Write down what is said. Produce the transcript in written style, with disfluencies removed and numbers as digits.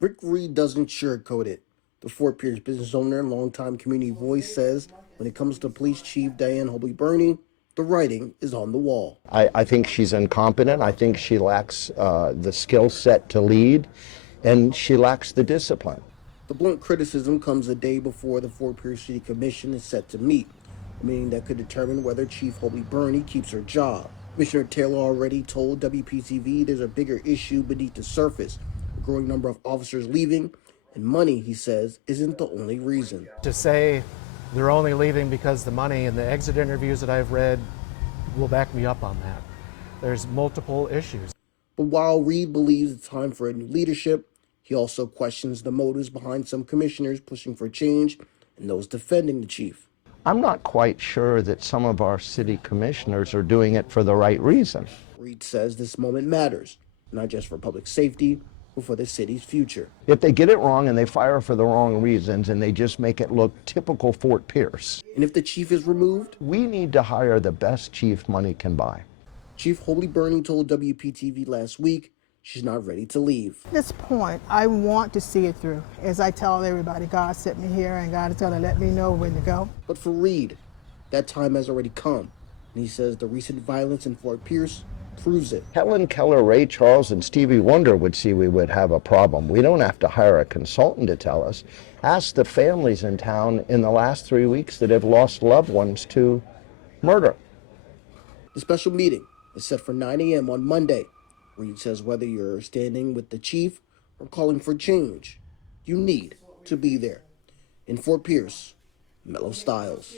Rick Reed doesn't sugarcoat it. The Fort Pierce business owner and longtime community voice says when it comes to Police Chief Diane Hobley-Burney, the writing is on the wall. I think she's incompetent. I think she lacks the skill set to lead, and she lacks the discipline. The blunt criticism comes a day before the Fort Pierce City Commission is set to meet, a meeting that could determine whether Chief Hobley-Burney keeps her job. Commissioner Taylor already told WPTV there's a bigger issue beneath the surface, a growing number of officers leaving, and money, he says, isn't the only reason. To say they're only leaving because the money, and the exit interviews that I've read will back me up on that. There's multiple issues. But while Reed believes it's time for a new leadership, he also questions the motives behind some commissioners pushing for change and those defending the chief. I'm not quite sure that some of our city commissioners are doing it for the right reason. Reed says this moment matters, not just for public safety, but for the city's future. If they get it wrong and they fire for the wrong reasons and they just make it look typical Fort Pierce. And if the chief is removed, we need to hire the best chief money can buy. Chief Hobley-Burney told WPTV last week she's not ready to leave. At this point, I want to see it through. As I tell everybody, God sent me here and God is going to let me know when to go. But for Reed, that time has already come. And he says the recent violence in Fort Pierce proves it. Helen Keller, Ray Charles, and Stevie Wonder would see we would have a problem. We don't have to hire a consultant to tell us. Ask the families in town in the last 3 weeks that have lost loved ones to murder. The special meeting is set for 9 a.m. on Monday. Reed says whether you're standing with the chief or calling for change, you need to be there. In Fort Pierce, Mellow Styles.